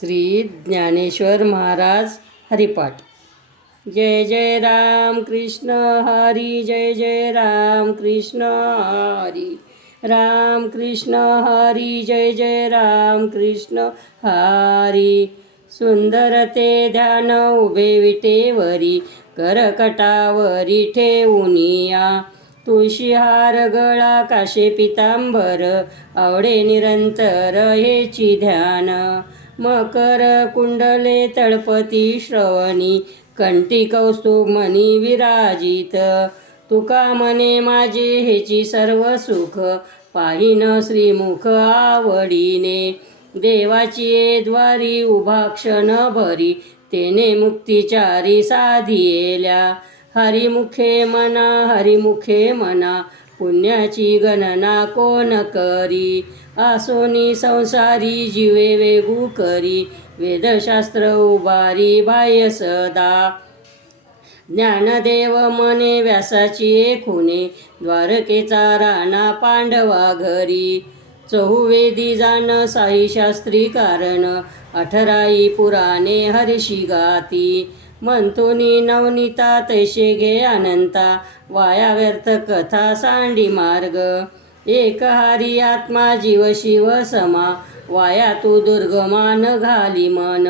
श्री ज्ञानेश्वर महाराज हरिपाठ। जय जय राम कृष्ण हरी, जय जय राम कृष्ण हरी, राम कृष्ण हरी, जय जय राम कृष्ण हरी। सुंदर ते ध्यान उभे विटेवरी, करकटावरी ठेवूनिया, तुळशीहार गळा काशे पितांबर, आवडे निरंतर हेची ध्यान। मकर कुंडले तळपती श्रवणी, कंठी कौस्तुभ मणी विराजित, तुका मने माझे हेची सर्व सुख, पाहिन श्रीमुख आवडीने। देवाची द्वारी उभा क्षण भरी, तेने मुक्तिचारी साधिएल्या, हरिमुखे मना पुण्याची गणना कोण करी। आसोनी संसारी जीवे वेगू करी, वेदशास्त्र उभारी बाह्य सदा। ज्ञानदेव मने व्यासाची खुणे, द्वारकेचा राणा पांडवा घरी। चहुवेदी जाण साई शास्त्री कारण, 18 पुराणे हरिशी गाती। मंथुनी नवनीता तैसे घे अनंता, वाया व्यर्थ कथा सांडी मार्ग। एक हारी आत्मा जीव शिव समा, वाया तू दुर्गमान घाली मन।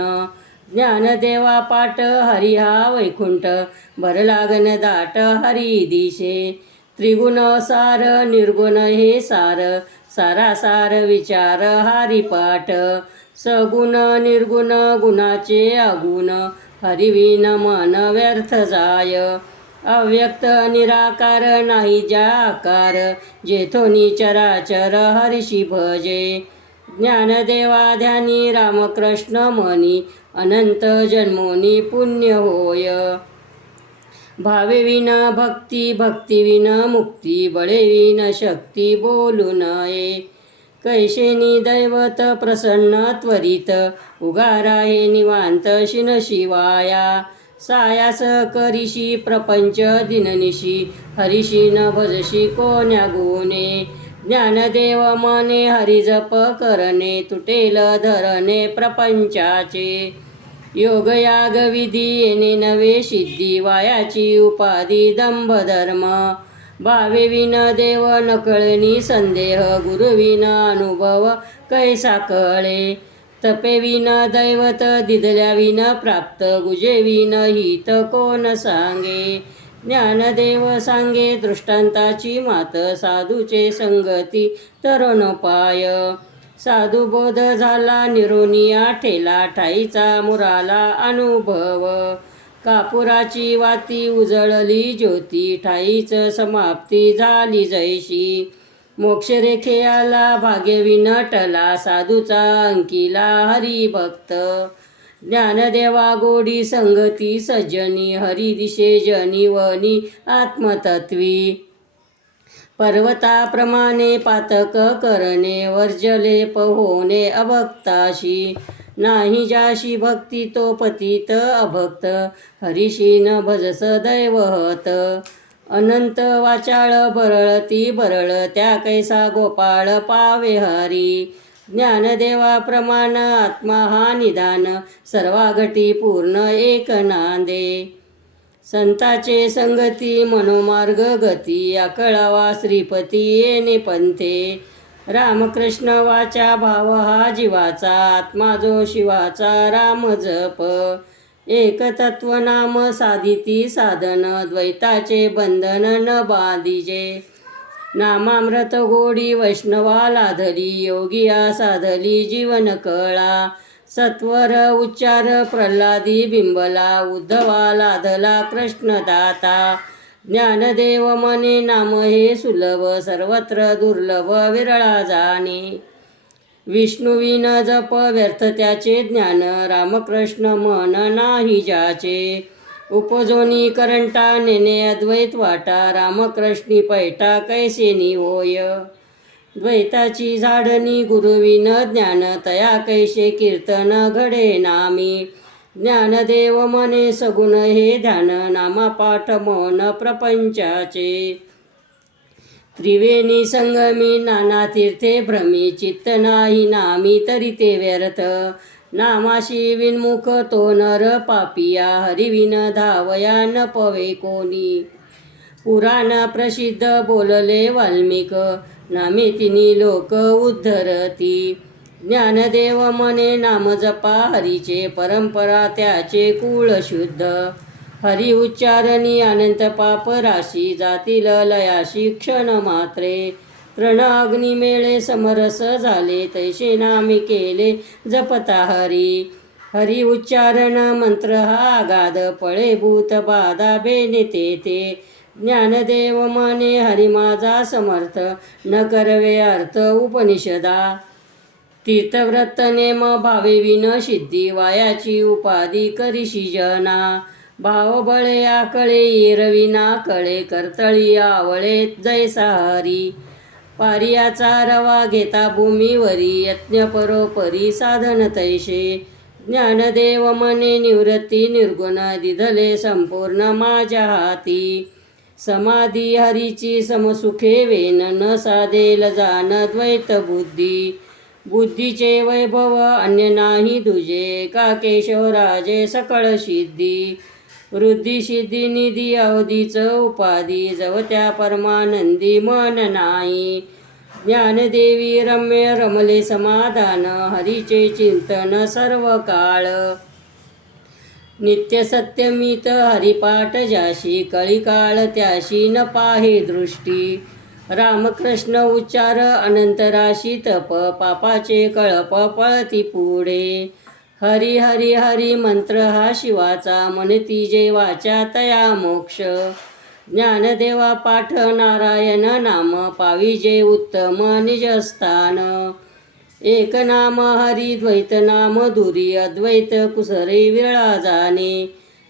ज्ञानदेवा पाठ हरी हा वैकुंठ, भर लागन दाट हरी दिशे। त्रिगुण सार निर्गुण हे सार, सारासार विचार हरिपाठ। सगुण निर्गुण गुणाचे अगुण, हरिविन मन व्यर्थ जाय। अव्यक्त निराकार नाही ज्या आकार, जेथोनी चराचर हरिशी भजे। ज्ञानदेवा ध्यानी रामकृष्ण मनी, अनंत जन्मोनी पुण्य होय। भावेविन भक्ती, भक्तीविन मुक्ती, बळेविन शक्ती बोलू नये। कैशेनी दैवत प्रसन्न त्वरित, उगारा हे निवांत शिन शिवाया। सायास करिशी प्रपंच दिननिशी, हरिशी न भजशी कोण्या गुणे। ज्ञानदेव मने हरिजप करणे, तुटेल धरणे प्रपंचाचे। योगयाग विधी येणे नवे सिद्धी, वायाची उपाधी दंभ धर्म। भावेविन देव नकळणी संदेह, गुरुविन अनुभव कैसा कळे। तपेविन दैवत दिदल्याविन प्राप्त, गुजेविन हित कोण सांगे। ज्ञानदेव सांगे दृष्टांताची मात, साधूचे संगती तरुणोपाय। साधू बोध झाला निरोनिया ठेला, ठाईचा मुराला अनुभव। कापुराची वाती उजळली ज्योती, ठाईच समाप्ती झाली जैशी। मोक्षरेखे आला भाग्यविन टला, साधूचा अंकिला हरिभक्त। ज्ञानदेवा गोडी संगती सज्जनी, हरी दिशे जनी वनी आत्मतत्वी। पर्वताप्रमाणे पातक करणे, वर्जलेप होणे अभक्ताशी। नाही ज्याशी भक्ती तो पतित अभक्त, हरिशी न भजस दैवहत। अनंत वाचाळ बरळती बरळ, त्या कैसा गोपाळ पावे हरी। ज्ञानदेवा प्रमाण आत्मा हा निदान, सर्वाघटी पूर्ण एक नांदे। संताचे संगती मनोमार्ग गती, आकळावा श्रीपती येणे पंथे। रामकृष्ण वाचा भाव हा जीवाचा, आत्मा जो शिवाचा राम जप। एक तत्व नाम साधिती साधन, द्वैताचे बंधन न बांधिजे। नामामृत गोडी वैष्णवा लाधली, योगिया साधली जीवन कळा। सत्वर उच्चार प्रल्हादी बिंबला, उद्धवा लाधला कृष्ण दाता। ज्ञानदेव मने नाम हे सुलभ, सर्वत्र दुर्लभ विरळा जाणे। विष्णुविन जप व्यर्थ त्याचे ज्ञान, रामकृष्ण मन नाही ज्याचे। उपजोनी करंटा नेणे अद्वैत वाटा, रामकृष्णी पैठा कैसेनी होय। द्वैताची झाडणी गुरुविन ज्ञान, तया कैसे कीर्तन घडे नामी। ज्ञानदेव मने सगुण हे ध्यान, नामापाठ मौन प्रपंचाचे। त्रिवेणी संगमी नाना तीर्थे भ्रमी, चित्त नाही नामी तरी ते व्यर्थ। नामाशी विनमुख तो नर पापिया, हरिविन धावया न पवे कोणी. पुराण प्रसिद्ध बोलले वाल्मिक, नामे तिनी लोक उद्धरती. ज्ञानदेव म्हणे नाम जपा हरीचे, परंपरा त्याचे कुळ शुद्ध. हरी उच्चारणी अनंत पाप राशी, जातील लयाशी क्षण मात्रे. तृण अग्नी मेळे समरस झाले, तैसे नामे केले जपता हरी. हरी उच्चारण मंत्र हा आगाध, पळे भूत बाधा बेने ते. ज्ञानदेव म्हणे हरी माझा समर्थ, न करवे अर्थ उपनिषदा. तीर्थव्रत नेम भावे विन सिद्धी, वायाची उपाधी करीशी जना. भाव बळे आकळे एरविना कळे, करतळी आवळे जैसा हरी. पारियाचा रवा घेता भूमीवरी, यज्ञ परोपरी साधन तैसे. ज्ञानदेव म्हणे निवृत्ती निर्गुण, दिधले संपूर्ण माझ्या हाती. समाधी हरीची समसुखे वेन, न साधेल जाण द्वैत बुद्धी. बुद्धीचे वैभव अन्य नाही दुजे, का केशवराजे सकळ सिद्धी. वृद्धी सिद्धी निधी अवधीच उपाधी, जवत्या परमानंदी मन नाही. ज्ञानदेवी रम्य रमले समाधान, हरीचे चिंतन सर्व काळ. नित्य सत्यमित हरिपाठ ज्याशी, कळी काळ त्याशी न पाहे दृष्टी. रामकृष्ण उच्चार अनंतराशी तप, पापाचे कळप पळती पुढे. हरी हरी हरी मंत्र हा शिवाचा, म्हणती जे वाचा तया मोक्ष. ज्ञानदेवा पाठ नारायण नाम, पाविजे उत्तम निजस्थान. एक नाम हरी द्वैत नाम दुरी, अद्वैत कुसरे विरळा जाणे.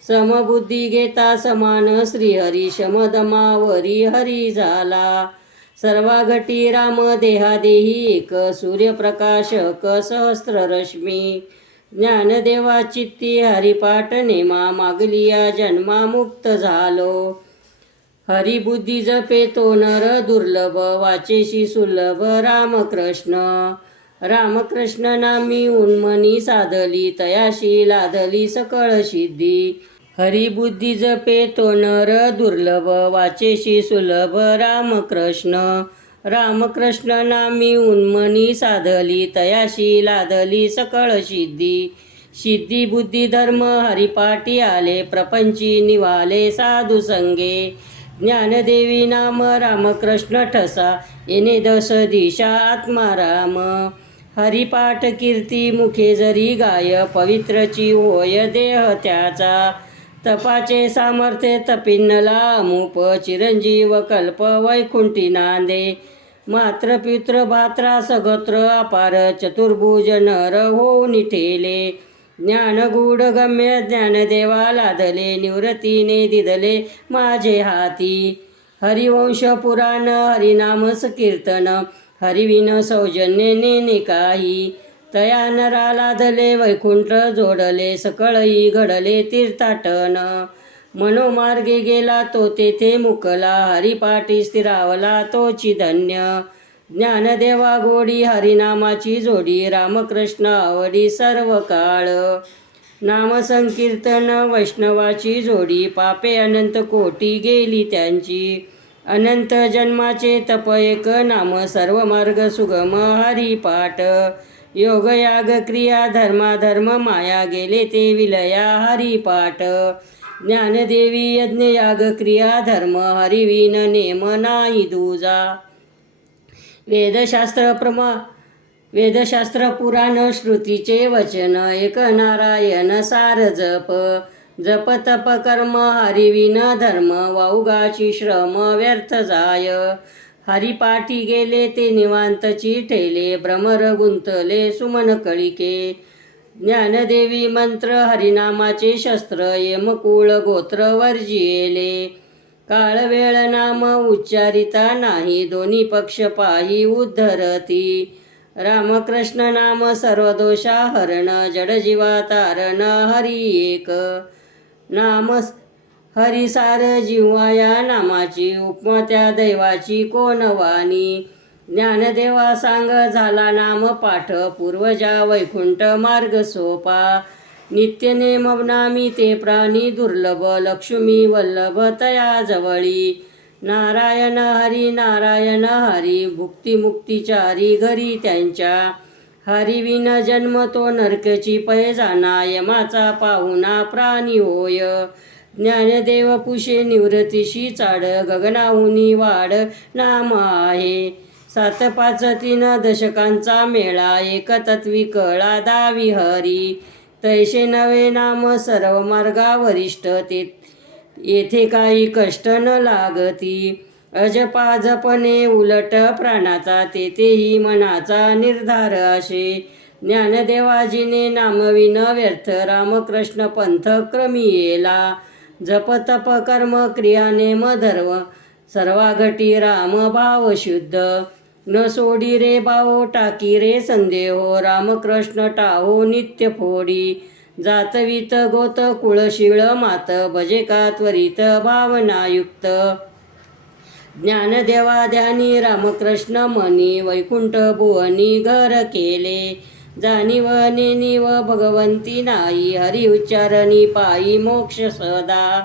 समबुद्धी घेता समान श्रीहरी, शमदमावरी हरी झाला. सर्वाघटी राम देहादेही एक, सूर्यप्रकाशक सहस्र रश्मी. ज्ञानदेवा चित्ती हरिपाठ नेमा, मागलिया जन्मा मुक्त झालो. हरिबुद्धी जपे तो नर दुर्लभ, वाचेशी सुलभ रामकृष्ण. रामकृष्ण नामी उन्मनी साधली, तयाशी लाधली सकळ सिद्धी. हरिबुद्धी जपे तो नर दुर्लभ, वाचेशी सुलभ रामकृष्ण. रामकृष्ण नामी उन्मनी साधली, तयाशी लाधली सकळ सिद्धी. सिद्धी बुद्धी धर्म हरिपाठी आले, प्रपंची निवाले साधू संगे. ज्ञानदेवी नाम रामकृष्ण ठसा, येणे दश दिशा आत्माराम. हरिपाठ कीर्ती मुखे जरी गाय, पवित्रची होय देह त्याचा. तपाचे सामर्थ्य तपिन्नला अमूप, चिरंजीव कल्प वैकुंठी नांदे. मात्र पित्र भात्रा सगोत्र अपार, चतुर्भुज नर होऊन ठेले. ज्ञानगूढ गम्य ज्ञानदेवा लाधले, निवृत्तीने दिधले माझे हाती. हरिवंश पुराण हरिनाम कीर्तन, हरिविन सौजन्य नेने काही. तया नरा लाधले वैकुंठ जोडले, सकळही घडले तीर्थाटन. मनोमार्गे गेला तो तेथे मुकला, हरिपाठी स्थिरावला तोची धन्य. ज्ञानदेवा गोडी हरिनामाची जोडी, रामकृष्ण आवडी सर्व काळ. नामसंकीर्तन वैष्णवाची जोडी, पापे अनंत कोटी गेली त्यांची. अनंत जन्माचे तप एक नाम, सर्व मार्ग सुगम हरिपाठ. योग याग क्रिया धर्माधर्म माया, गेले ते विलया हरिपाठ. ज्ञानदेवी यज्ञ याग क्रिया धर्म, हरिविन नेम नाही दूजा. वेदशास्त्र पुराण श्रुतीचे वचन, एक नारायण सार जप. जप तप कर्म हरिविन धर्म, वाऊगाची श्रम व्यर्थ जाय. हरिपाठी गेले ते निवांतची ठेले, भ्रमर गुंतले सुमन कळिके. ज्ञानदेवी मंत्र हरिनामाचे शस्त्र, यमकुळ गोत्र वर्जिले. काळ वेळ नाम उच्चारिता नाही, दोन्ही पक्ष पाही उद्धरती. रामकृष्ण नाम सर्वदोषा हरण, जडजीवा तारण हरी एक. नाम हरिसार जिव्हा या नामाची, उपमा त्या दैवाची कोण वाणी. ज्ञानदेवा सांग झाला नाम पाठ, पूर्वजा वैकुंठ मार्ग सोपा. नित्य नेम नामी ते प्राणी दुर्लभ, लक्ष्मी वल्लभ तया जवळी. नारायण हरी नारायण हरी, भुक्तिमुक्तिचारी घरी त्यांच्या. हरिविन जन्म तो नरकची पै जाणा, यमाचा पाहुणा प्राणी होय. ज्ञानदेव पुषे निवृत्तीशी चाड, गगनाहुनी वाढ नाम आहे. 753 दशकांचा मेळा, एकतत्वी कळा दावी हरी. तैसे नवे नाम सर्व मार्गा वरिष्ठ, ते येथे काही कष्ट न लागती. अजपा जपणे उलट प्राणाचा, तेथेही मनाचा निर्धार असे. ज्ञानदेवाजीने नामविन व्यर्थ, रामकृष्ण पंथ क्रमी येला. जप तप कर्म क्रिया नेम धर्म, सर्वा घटी राम भाव शुद्ध. न सोडी रे भावो टाकी रे संदेहो, रामकृष्ण टाहो नित्य फोडी. जातवीत गोत कुळशीळ मात, भजे का त्वरित भावनायुक्त. ज्ञानदेवा ध्यानी रामकृष्ण मनी, वैकुंठ भुवनी घर केले. जाणीव नेनीव भगवंती नाही, हरी उच्चारणी पायी मोक्ष सदा.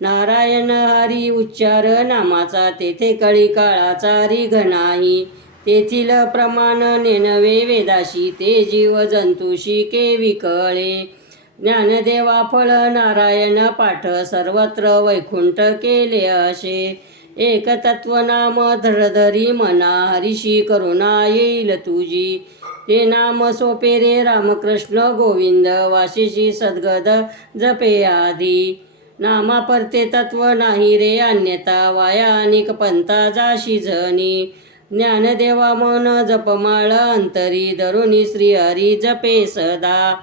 नारायण हरी उच्चार नामाचा, तेथे कळी काळाचा रिघ नाही. तेथील प्रमाण नेनवे वेदाशी, ते जीव जंतुशी केवी कळे. ज्ञानदेवा फळ नारायण पाठ, सर्वत्र वैकुंठ केले असे. एक तत्वनाम धरधरी मना, हरीशी करुणा येईल तुझी. ते नाम सोपे रे रामकृष्ण गोविंद, वाशीशी सद्गद जपे आधी. नामा परते तत्व नाही रे अन्यता, वाया अनेक पंथा जाशी जनी. ज्ञानदेवा मौन जपमाळ अंतरी, धरुणी श्रीहरी जपे सदा.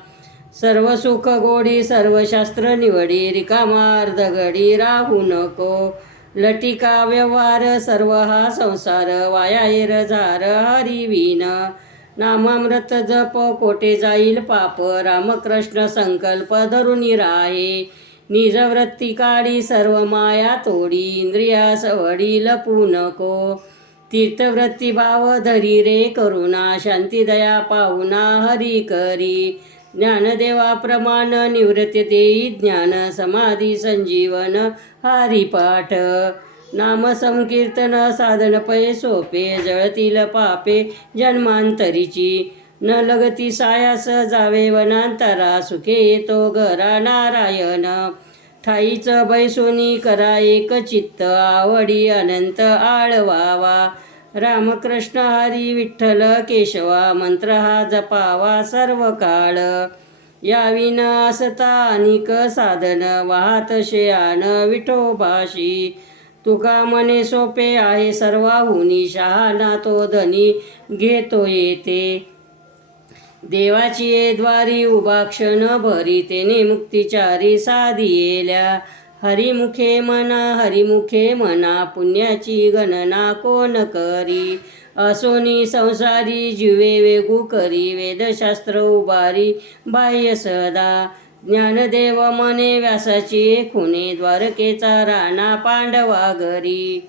सर्व सुख गोडी सर्व शास्त्र निवडी, रिकामा अर्धघडी राहू नको. लटिका व्यवहार सर्व हा संसार, वाया हेरझार हरिविन. नामामृत जप कोटे जाईल पाप, रामकृष्ण संकल्प धरुनी राहे. निजवृत्ती काढी सर्व माया तोडी, इंद्रिया सवडी लपू नको. तीर्थवृत्ती भाव धरी रे करुणा, शांती दया पाहुणा हरी करी. ज्ञानदेवा प्रमाण निवृत्ती देई ज्ञान, समाधी संजीवन हरिपाठ. नाम संकीर्तन साधन पै सोपे, जळतील पापे जन्मांतरीची. न लगती सायास जावे वनांतरा, सुखे येतो घरा नारायण. ठाईच बैसोनी करा एक चित्त, आवडी अनंत आळवावा. रामकृष्ण हरी विठ्ठल केशवा, मंत्र हा जपावा सर्व काळ. याविन असता अनिक साधन, वाहत शेयान विठोबाशी. तुका मने सोपे आहे सर्वाहुनी, शहाणा तो धनी घेतो येते. देवाची ये द्वारी उभा क्षण भरी, तेने मुक्तिचारी साधी येल्या. हरिमुखे म्हणा, पुण्याची गणना कोण करी. असोनी संसारी जीवे वेगू करी, वेदशास्त्र उभारी बाह्य सदा. ज्ञानदेव मने व्यासाची खुणे, द्वारकेचा राणा पांडवा घरी.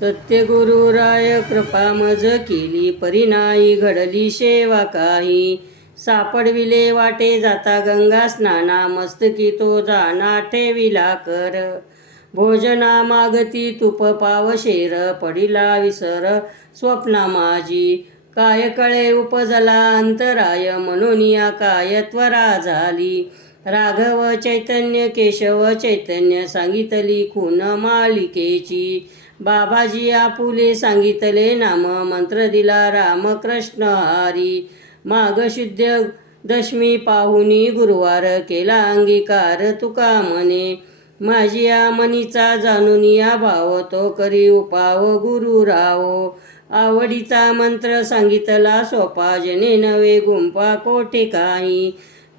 सत्यगुरुराय कृपा मज केली, परिणाई घडली सेवा काही. सापडविले वाटे जाता गंगा स्नाना, मस्तकी तो जाना ठेविला कर. भोजना मागती तूप पावशेर, पडिला विसर स्वप्ना माझी. काय कळे उपजला अंतराय, मनोनिया काय त्वरा झाली. राघव चैतन्य केशव चैतन्य, सांगितली खून मालिकेची. बाबाजी आपुले सांगितले नाम, मंत्र दिला रामकृष्ण हरी. माघ शुद्ध दशमी पाहुनी गुरुवार, केला अंगीकार तुका म्हणे. माझिया मनीचा जाणूनिया भाव, तो करी उपाव गुरु राव. आवडीचा मंत्र सांगितला सोपा, जने नवे गुंपा कोठे काही.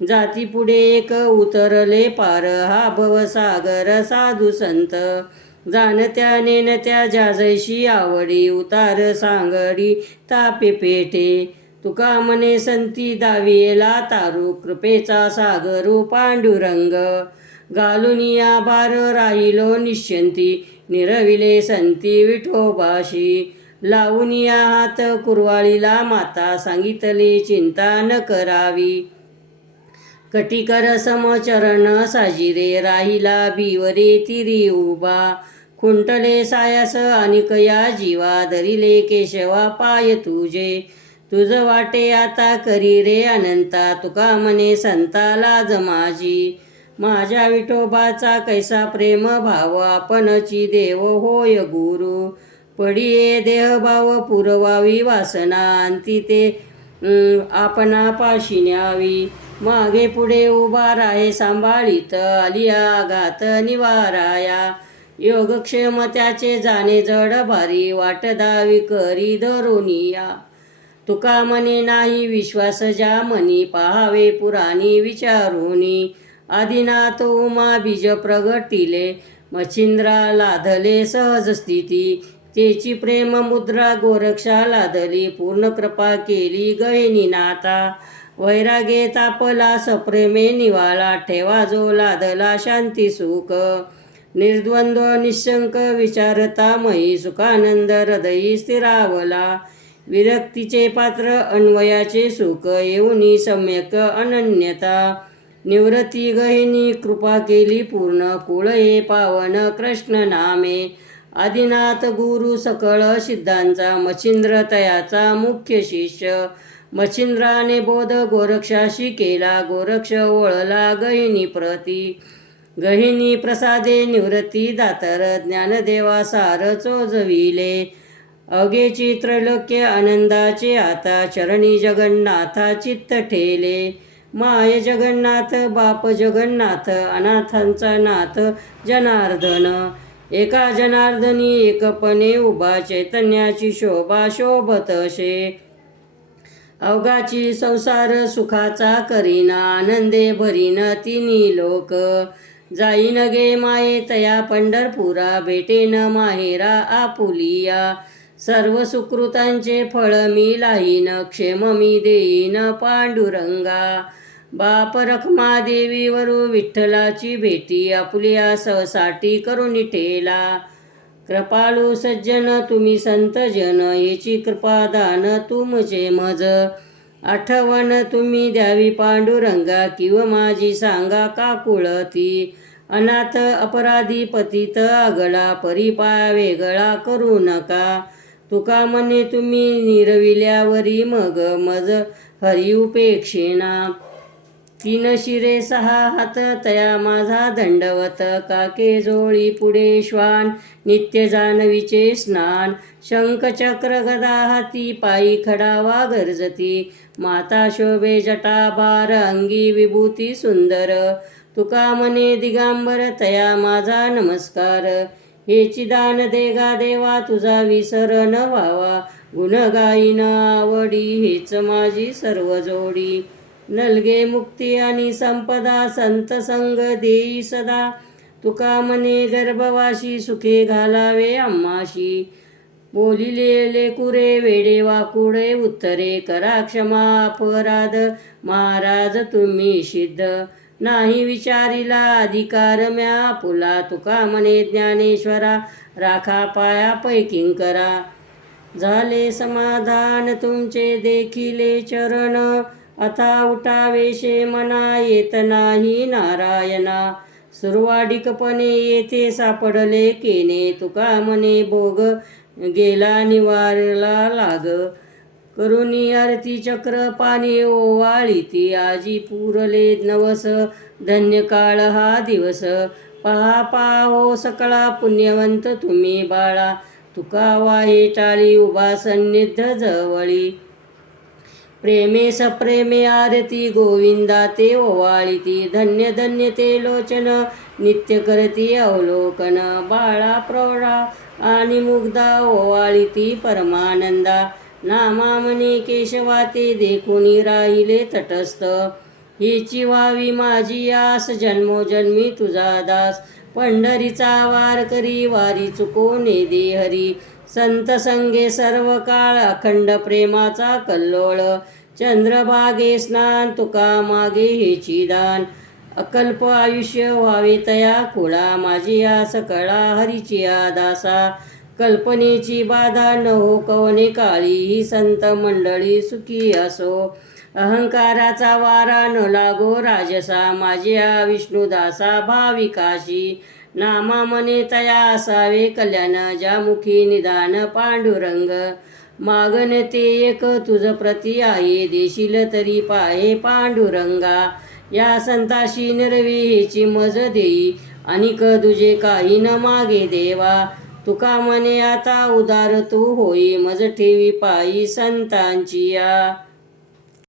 जाती पुढे एक उतरले पार, हा भवसागर साधू संत. जाणत्या नेणत्या ज्याजैशी आवडी, उतार सांगडी तापे पेठे. तुका मने संती दावियेला तारू, कृपेचा सागरू पांडुरंग. घालुनिया भार राहिलो निश्चंती, निरविले संती विठोबाशी. लावून या हात कुरवाळीला माता सांगितले चिंता न करावी. कटिकर समचरण साजिरे राहिला बिवरे तिरी उभा. खुंटले सायास अनिक या जीवा धरिले केशवा पाय तुझे. तुझ वाटे आता करी रे अनंता तुका म्हणे संता लाज माझी. माझ्या विठोबाचा कैसा प्रेम भाव आपणची देव होय गुरु. पडिये देहभाव पुरवावी वासना अंती ते आपणा पाशी न्यावी. मागे पुढे उभा राहे सांभाळीत आलिया आघात निवाराया. योगक्षेम त्याचे जाणे जड भारी वाट दावी करी धरुनिया. तुका म्हणे नाही विश्वास ज्या मनी पाहावे पुराणी विचारुनी. आदिनाथ उमा बीज प्रगटिले मच्छिंद्रा लाधले सहज स्थिती. तेची प्रेम मुद्रा गोरक्षा लादली पूर्ण कृपा केली गहिनी नाथा. वैरागे तापला सप्रेमे निवाला ठेवा जो लादला शांती सुख. निर्द्वंद्व निशंक विचारता मयी सुखानंद हृदयी स्थिरावला. विरक्तीचे पात्र अन्वयाचे सुख येऊनी सम्यक अनन्यता. निवृत्ती गहिनी कृपा केली पूर्ण कुळ हे पावन कृष्ण नामे. आदिनाथ गुरु सकळ सिद्धांचा मच्छिंद्र तयाचा मुख्य शिष्य. मच्छिंद्राने बोध गोरक्षाशी केला गोरक्ष वळला गहिनी प्रती. गहिनी प्रसादे निवृत्ती दातर ज्ञानदेवा सार चोजविले. अवघेची त्रैलोक्य आनंदाचे आता चरणी जगन्नाथा चित्त ठेले. माय जगन्नाथ बाप जगन्नाथ अनाथांचा नाथ जनार्दन. एका जनार्दनी एकपणे उभा चैतन्याची शोभा शोभतशे. अवघाची संसार सुखाचा करीना आनंदे भरीन तिन्ही लोक. जाईन गे माये तया पंढरपुरा भेटेन माहेरा आपुलिया. सर्व सुकृतांचे फळ मी लाहीन क्षेम मी देईन पांडुरंगा. बाप रखमादेवी वरू विठ्ठलाची भेटी आपुलिया सहसाठी करून ठेला. कृपाळू सज्जन तुम्ही संत जन याची कृपादान तुमचे मज. आठवण तुम्ही द्यावी पांडुरंगा किंवा माझी सांगा काकुळती. अनाथ अपराधी पतित आगळा परिपाय वेगळा करू नका. तुका म्हणे तुम्ही निरविल्यावरी मग मज हरी उपेक्षेना. 3 शिरे 6 हात तया माझा दंडवत. काके जोळी पुढे श्वान नित्य जाणवीचे स्नान. शंख चक्र गदा हाती पायी खडावा गरजती. माता शोभे जटाभार अंगी विभूती सुंदर. तुका म्हणे दिगांबर तया माझा नमस्कार. हेची दान देगा देवा तुझा विसर न व्हावा. गुण गाईन आवडी हेच माझी सर्व जोडी. नलगे मुक्ती आणि संपदा संत संग देई सदा. तुका म्हणे गर्भवाशी सुखे घालावे आम्हाशी. बोलिले लेकुरे वेडे वाकुडे उत्तरे करा क्षमा अपराध महाराज तुम्ही सिद्ध. नाही विचारिला अधिकार म्या पुला. तुका म्हणे ज्ञानेश्वरा राखा पाया पैकिंग करा. झाले समाधान तुमचे देखिले चरण. आता उठावेशे मना येत नाही नारायणा. सुरवाडिकपणे येथे सापडले केने. तुका म्हणे भोग गेला निवारला लाग. करुणी आरती चक्र पाणी ओवाळीती. आजी पुरले नवस धन्य काळ हा दिवस. पहा पाहो सकळा पुण्यवंत तुम्ही बाळा. तुका वाहे टाळी उभा सन्निध जवळी. प्रेमे सप्रेमे आरती गोविंदा ते ओवाळीती. धन्य धन्य ते लोचन नित्य करती अवलोकन. बाळा प्रौढा आणि मुग्धा ओवाळीती परमानंदा. नामा म्हणे केशवा ते देखुनी राहिले तटस्थ. हिची व्हावी माझी आस जन्मोजन्मी तुझा दास. पंढरीचा वार करी वारी चुकोने दे हरी. संत संगे सर्व काळ अखंड प्रेमाचा कल्लोळ. चंद्रभागे स्नान तुका मागे हेची दान. अकल्प आयुष्य व्हावे तया कुळा. माझी आस कळा हरीची दासा. कल्पनेची बाधा न हो कवने काळी, ही संत मंडळी सुखी असो. अहंकाराचा वारा न लागो राजसा, माझ्या विष्णुदासा भाविकाशी. नामा मने तया असावे कल्याण, ज्या मुखी निदान पांडुरंग. मागन ते एक तुझ प्रती आहे, देशील तरी पाहे पांडुरंगा. या संताशी निर्विहीची मज देई, अनिक तुझे काही न मागे देवा. तुका म्हणे आता उदार तू होई, मज ठेवी पायी संतांची या.